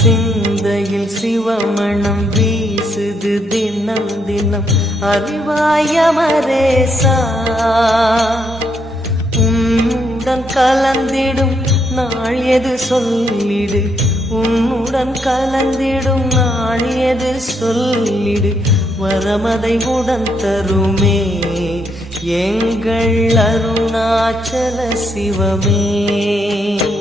சிந்தையில் சிவமணம் வீசுது தினம் தினம் அறிவாயமரேசா உன்னுடன் கலந்திடும் நாள் எது சொல்லிடு உன்னுடன் கலந்திடும் நாள் எது சொல்லிடு வரமதை உடன் தருமே எங்கள் அருணாச்சல சிவமே.